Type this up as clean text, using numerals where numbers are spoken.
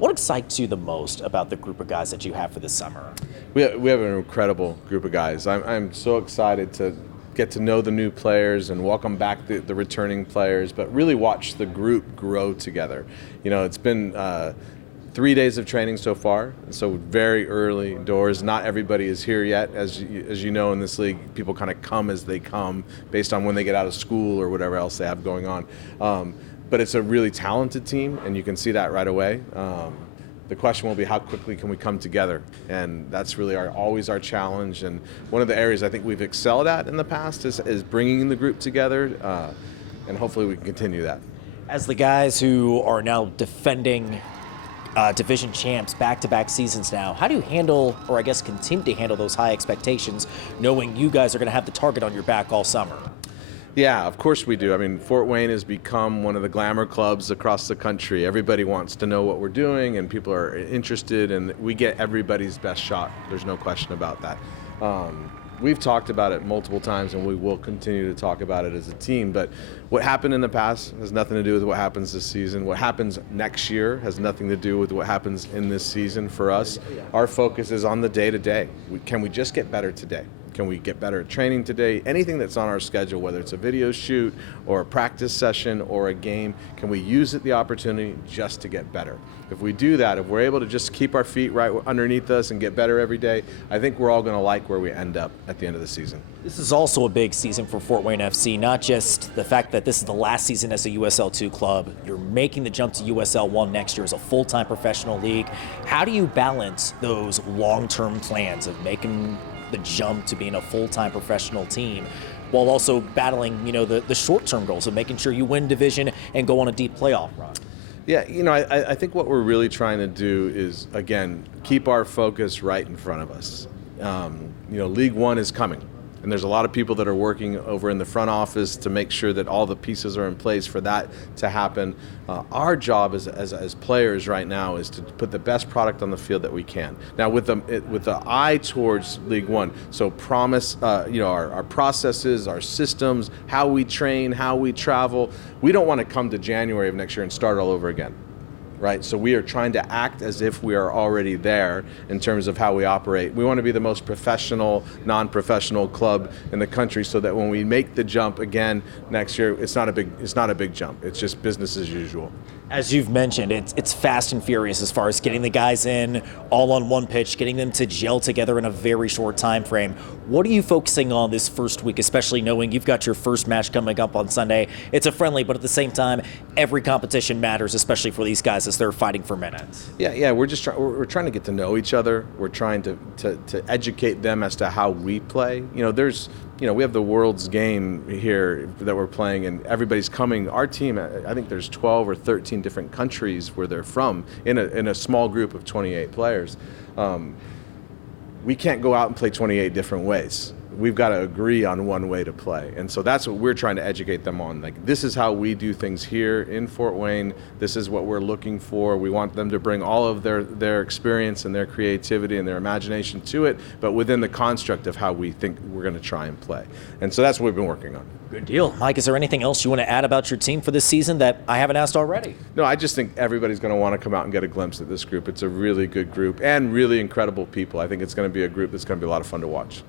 What excites you the most about the group of guys that you have for this summer? We have an incredible group of guys. I'm so excited to get to know the new players and welcome back the returning players, but really watch the group grow together. You know, it's been 3 days of training so far, so very early doors. Not everybody is here yet. As you know, in this league, people kind of come as they come based on when they get out of school or whatever else they have going on. But it's a really talented team, and you can see that right away. The question will be how quickly can we come together, and that's really always our challenge. And one of the areas I think we've excelled at in the past is bringing the group together, and hopefully we can continue that. As the guys who are now defending division champs back-to-back seasons now, how do you handle, or I guess continue to handle, those high expectations, knowing you guys are going to have the target on your back all summer? Yeah, of course we do. I mean, Fort Wayne has become one of the glamour clubs across the country. Everybody wants to know what we're doing, and people are interested, and we get everybody's best shot. There's no question about that. We've talked about it multiple times, and we will continue to talk about it as a team. But what happened in the past has nothing to do with what happens this season. What happens next year has nothing to do with what happens in this season for us. Our focus is on the day-to-day. Can we just get better today? Can we get better at training today? Anything that's on our schedule, whether it's a video shoot or a practice session or a game, can we use the opportunity just to get better? If we do that, if we're able to just keep our feet right underneath us and get better every day, I think we're all going to like where we end up at the end of the season. This is also a big season for Fort Wayne FC, not just the fact that this is the last season as a USL2 club. You're making the jump to USL1 next year as a full-time professional league. How do you balance those long-term plans of making the jump to being a full-time professional team while also battling, the short-term goals of making sure you win division and go on a deep playoff run? Yeah, I think what we're really trying to do is, again, keep our focus right in front of us. League One is coming, and there's a lot of people that are working over in the front office to make sure that all the pieces are in place for that to happen. Our job as players right now is to put the best product on the field that we can. Now, with the eye towards League One, so promise, our processes, our systems, how we train, how we travel. We don't want to come to January of next year and start all over again. Right, so we are trying to act as if we are already there in terms of how we operate. We want to be the most professional, non-professional club in the country, so that when we make the jump again next year, it's not a big jump. It's just business as usual. As you've mentioned, it's fast and furious as far as getting the guys in all on one pitch, getting them to gel together in a very short time frame. What are you focusing on this first week, especially knowing you've got your first match coming up on Sunday? It's a friendly, but at the same time, every competition matters, especially for these guys as they're fighting for minutes. Yeah. We're trying to get to know each other. We're trying to educate them as to how we play. We have the world's game here that we're playing, and everybody's coming. Our team, I think there's 12 or 13 different countries where they're from in a small group of 28 players. We can't go out and play 28 different ways. We've got to agree on one way to play. And so that's what we're trying to educate them on. Like, this is how we do things here in Fort Wayne. This is what we're looking for. We want them to bring all of their experience and their creativity and their imagination to it, but within the construct of how we think we're going to try and play. And so that's what we've been working on. Good deal. Mike, is there anything else you want to add about your team for this season that I haven't asked already? No, I just think everybody's going to want to come out and get a glimpse at this group. It's a really good group and really incredible people. I think it's going to be a group that's going to be a lot of fun to watch.